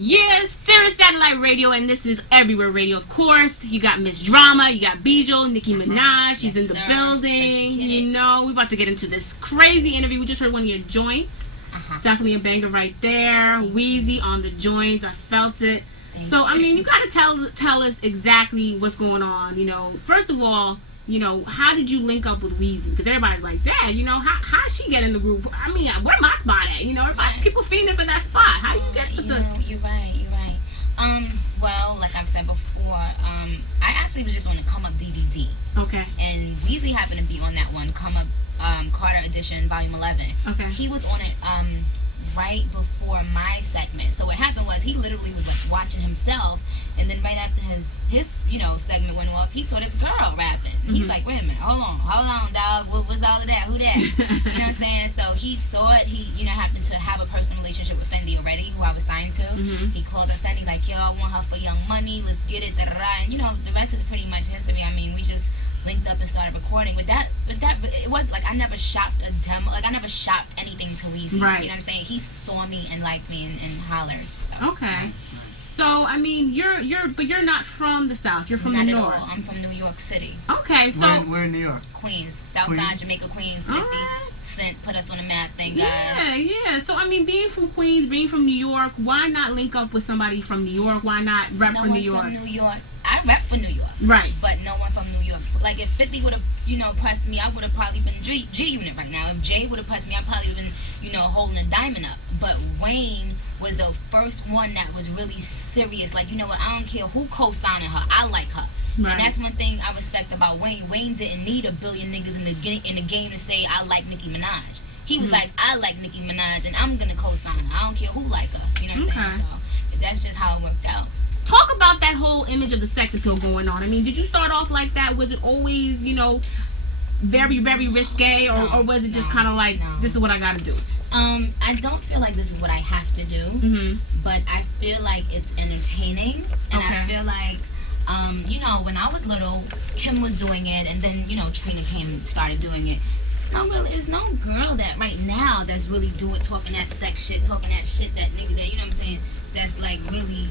Yeah, Sirius Satellite Radio, and this is Everywhere Radio, of course. You got Miss Drama, you got BIJAL, Nicki Minaj, she's in the building. You know, we're about to get into this crazy interview. We just heard one of your joints. Definitely a banger right there. Wheezy on the joints, I felt it. So, I mean, you got to tell us exactly what's going on. You know, first of all, you know, how did you link up with Wheezy? Because everybody's like, Dad, you know, how she get in the group? I mean, where my spot at? You know, people fiending for that spot. How you get such a... You're right. Well, like I've said before, I actually was just on the Come Up DVD. Okay. And Wheezy happened to be on that one, Come Up Carter Edition, Volume 11. Okay. He was on it right before my segment. So what happened was he literally was like watching himself, and then right after his segment went off, he saw this girl rapping. And he's like, wait a minute, hold on, dog. What's all of that? Who that? You know what I'm saying? So he saw it. He, happened to have a personal relationship with Fendi already, who I was signed to. He called up Fendi like, yo, I want her for Young Money. Let's get it. Da-da-da. And the rest is pretty much history. I mean, we just linked up and started recording. But it was like I never shopped a demo. Like I never shopped anything to Wheezy. Right. You know what I'm saying? He saw me and liked me and hollered. So. Okay. Nice. So I mean, you're not from the South. You're from not the at North. All. I'm from New York City. Okay. So where in New York? Queens, Southside Jamaica, Queens. 50 Cent put us on the map. Thank God. Yeah. So I mean, being from Queens, being from New York, why not link up with somebody from New York? Why not rep for New York? From New York. I rep for New York. Right. But no one from New York. Like if 50 would have, pressed me, I would have probably been G Unit right now. If Jay would have pressed me, I'd probably been, holding a diamond up. But Wayne was the first one that was really serious. Like, you know what? I don't care who co-signing her. I like her. Right. And that's one thing I respect about Wayne. Wayne didn't need a billion niggas in the game to say I like Nicki Minaj. He was like, I like Nicki Minaj, and I'm gonna co-sign her. I don't care who like her. You know what I'm saying? So that's just how it worked out. Talk about that whole image of the sex appeal going on. I mean, did you start off like that? Was it always, very, very risque, or was it just kind of like, this is what I gotta do? I don't feel like this is what I have to do, but I feel like it's entertaining, and I feel like, when I was little, Kim was doing it, and then, Trina started doing it. There's no girl that right now that's really talking that sex shit, talking that shit that nigga that, you know what I'm saying, that's like really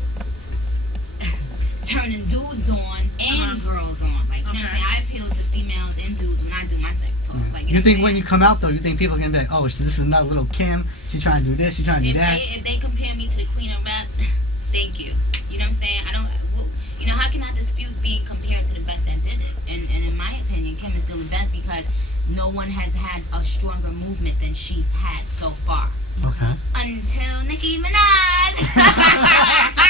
turning dudes on and girls on. Like, you know what I'm saying? I appeal to females and dudes when I do my sex talk. Like, you think when you come out, though, you think people are going to be like, oh, this is not little Kim, she trying to do this, she trying to do that? If they compare me to the queen of rap, thank you. You know what I'm saying? How can I dispute being compared to the best that did it? And in my opinion, Kim is still the best because no one has had a stronger movement than she's had so far. Okay. Until Nicki Minaj.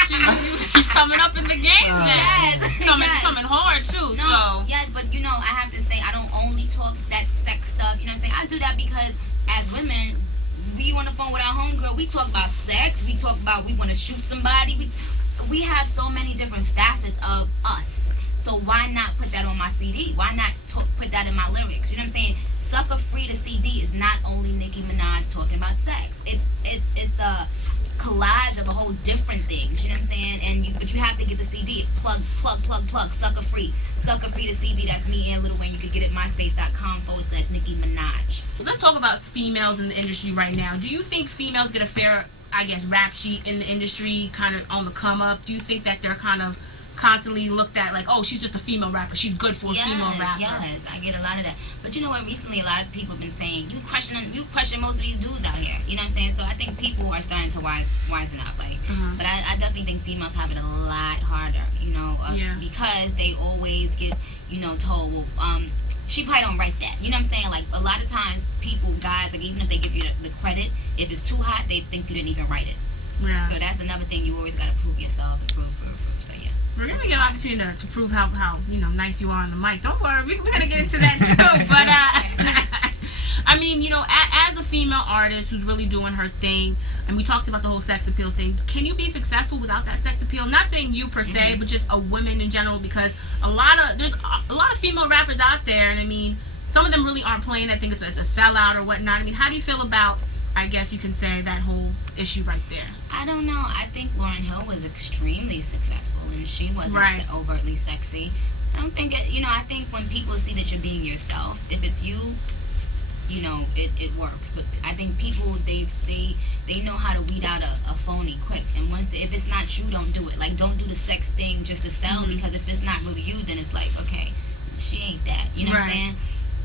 So you keep coming up in the game then. Yes. Coming hard too. No, yes, but I have to say I don't only talk that sex stuff. You know what I'm saying? I do that because as women, we on the phone with our homegirl, we talk about sex, we talk about we want to shoot somebody. We have so many different facets of us. So why not put that on my CD? Why not put that in my lyrics? You know what I'm saying? Sucker Free to CD is not only Nicki Minaj talking about sex. It's a collage of a whole different things. You know what I'm saying? But you have to get the CD. Plug. Sucker Free to CD. That's me and Lil Wayne. You can get it at myspace.com/Nicki Minaj. Let's talk about females in the industry right now. Do you think females get a fair, rap sheet in the industry, kind of on the come up? Do you think that they're kind of constantly looked at like, oh, she's just a female rapper, she's good for a female rapper? Yes, I get a lot of that. But you know what? Recently, a lot of people have been saying you crushing most of these dudes out here. You know what I'm saying? So I think people are starting to wisen up. Like, but I definitely think females have it a lot harder. Because they always get told, well, she probably don't write that. You know what I'm saying? Like a lot of times, guys, like even if they give you the credit, if it's too hot, they think you didn't even write it. Yeah. So that's another thing you always got to prove yourself and prove. So yeah. We're gonna get an opportunity to prove how nice you are on the mic. Don't worry, we're gonna get into that too. But I mean, as a female artist who's really doing her thing, and we talked about the whole sex appeal thing. Can you be successful without that sex appeal? Not saying you per se, but just a woman in general, because there's a lot of female rappers out there, and I mean, some of them really aren't playing. I think it's a sellout or whatnot. I mean, how do you feel about, I guess you can say, that whole issue right there? I don't know. I think Lauryn Hill was extremely successful, and she wasn't overtly sexy. I don't think I think when people see that you're being yourself, if it's you, you know, it works. But I think people, they know how to weed out a phony quick. And once if it's not you, don't do it. Like, don't do the sex thing just to sell, because if it's not really you, then it's like, okay, she ain't that. You know what I'm saying?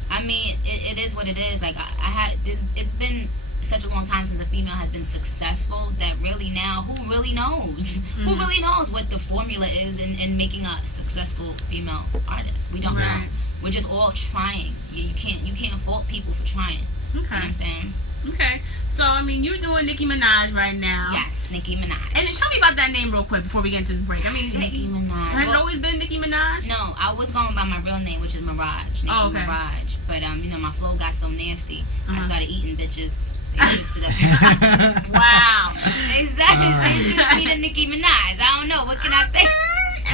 I mean, it is what it is. Like, I had this. It's been such a long time since a female has been successful that really now, who really knows? Who really knows what the formula is in making a successful female artist? We don't know. We're just all trying. You can't fault people for trying. Okay. You know what I'm saying? Okay. So, I mean, you're doing Nicki Minaj right now. Yes, Nicki Minaj. And then tell me about that name real quick before we get into this break. I mean, Nicki Minaj. Has it always been Nicki Minaj? No, I was going by my real name, which is Mirage. Nicki Mirage. But, you know, my flow got so nasty. I started eating bitches. They switched it up. Wow. They started saying me to Nicki Minaj. I don't know. What can I say?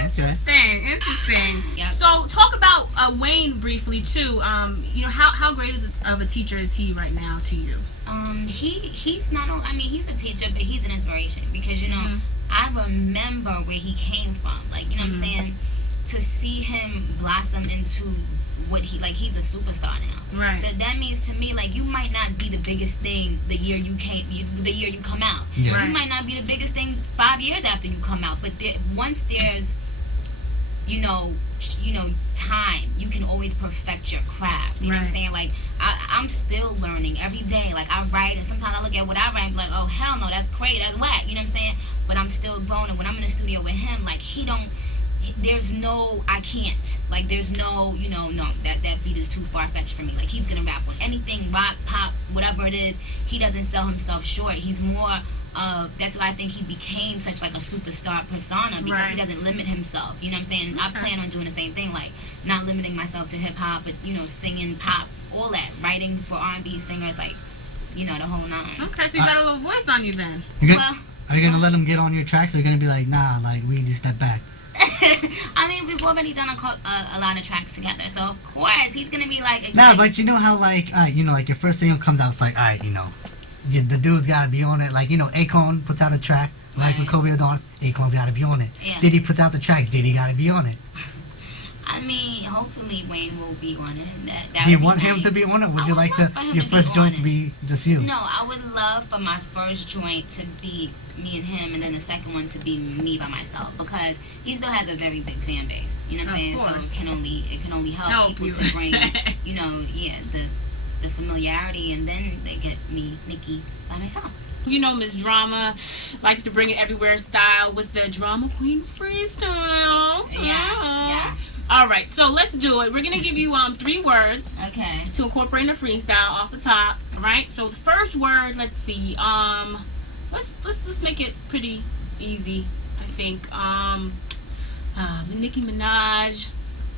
Interesting. Yep. So talk about Wayne briefly too. You know, how great of a teacher is he right now to you? He's not only, I mean, he's a teacher, but he's an inspiration, because, you know, I remember where he came from. Like, you know what I'm saying? To see him blossom into what he's a superstar now. Right. So that means to me, like, you might not be the biggest thing the year you come out. Yeah. You might not be the biggest thing 5 years after you come out. But once there's, you know, time, you can always perfect your craft. You know what I'm saying? Like, I'm still learning every day. Like, I write, and sometimes I look at what I write and be like, oh, hell no, that's crazy, that's whack. You know what I'm saying? But I'm still growing, and when I'm in the studio with him, like, there's no, I can't. Like, there's no, you know, no, that beat is too far-fetched for me. Like, he's gonna rap on anything, rock, pop, whatever it is. He doesn't sell himself short. He's more that's why I think he became such like a superstar persona, because he doesn't limit himself. You know what I'm saying? I plan on doing the same thing, like not limiting myself to hip hop, but, you know, singing, pop, all that, writing for R&B singers, like, you know, the whole nine. Okay, so you got a little voice on you then. Are you gonna let him get on your tracks, or are you gonna be like, nah, like, Weezy, step back? I mean, we've already done a lot of tracks together, so of course he's gonna be like. Nah, but you know how, like, you know, like your first single comes out, it's like, alright, you know, the dude's gotta be on it. Like, you know, Akon puts out a track, like with Kobe Adonis, Akon's gotta be on it. Yeah. Diddy puts out the track, Diddy gotta be on it. I mean, hopefully Wayne will be on it. Do you want him to be on it? Would you like your first joint to be just you? No, I would love for my first joint to be me and him, and then the second one to be me by myself, because he still has a very big fan base. You know what I'm saying? So it can only help people you. to bring, you know, the familiarity, and then they get me, Nicki, by myself. You know, Miss Drama likes to bring it everywhere style with the Drama Queen freestyle. Yeah. All right, so let's do it. We're gonna give you 3 words. Okay. To incorporate in a freestyle off the top. All right. So the first word, let's see. Let's make it pretty easy. I think. Nicki Minaj.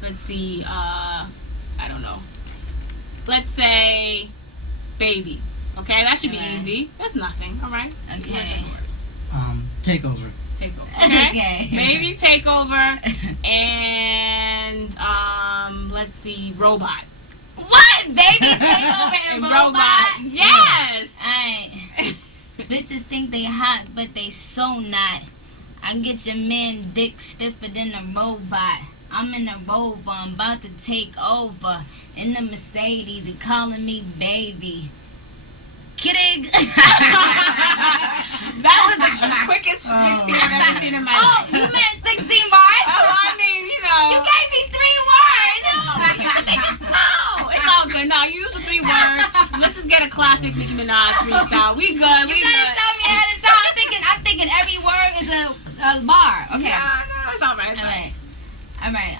Let's see. I don't know. Let's say, baby. Okay, that should be easy. That's nothing. All right. Okay. Takeover. Okay. Okay. Maybe takeover. And let's see, robot. What? Baby, takeover and robot? Yes. Alright. Bitches think they hot, but they so not. I get your man dick stiffer than a robot. I'm in a Rover, I'm about to take over. In the Mercedes, they calling me baby. Kidding. That was the quickest 16 I've ever seen in my life. You meant 16 bars? I mean, you know. You gave me 3 words. No, it's all good. No, you used the 3 words. Let's just get a classic Nicki Minaj freestyle. We good. You gotta tell me ahead of time. I'm thinking every word is a bar. Okay. No, it's all right. All right.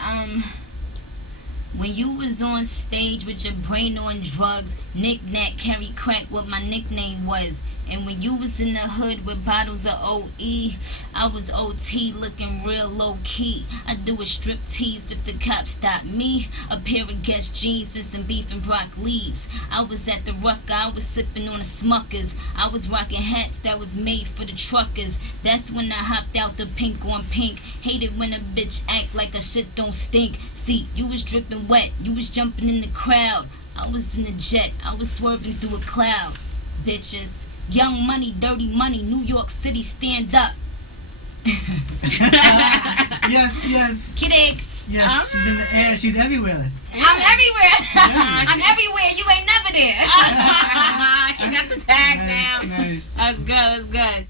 When you was on stage with your brain on drugs, knick-knack, carry crack, what my nickname was. And when you was in the hood with bottles of OE, I was OT looking real low-key. I do a strip tease if the cops stop me. A pair of Guess jeans and some beef and broccolis. I was at the Rucker, I was sipping on the Smuckers. I was rocking hats that was made for the truckers. That's when I hopped out the pink on pink. Hated when a bitch act like a shit don't stink. See, you was dripping wet, you was jumping in the crowd. I was in a jet, I was swerving through a cloud. Bitches. Young money, dirty money, New York City, stand up. Yes. Kidding. Yes, she's in the air. She's everywhere. I'm everywhere. Yeah. I'm everywhere. You ain't never there. She got the tag Nice, now. nice. That's good. That's good.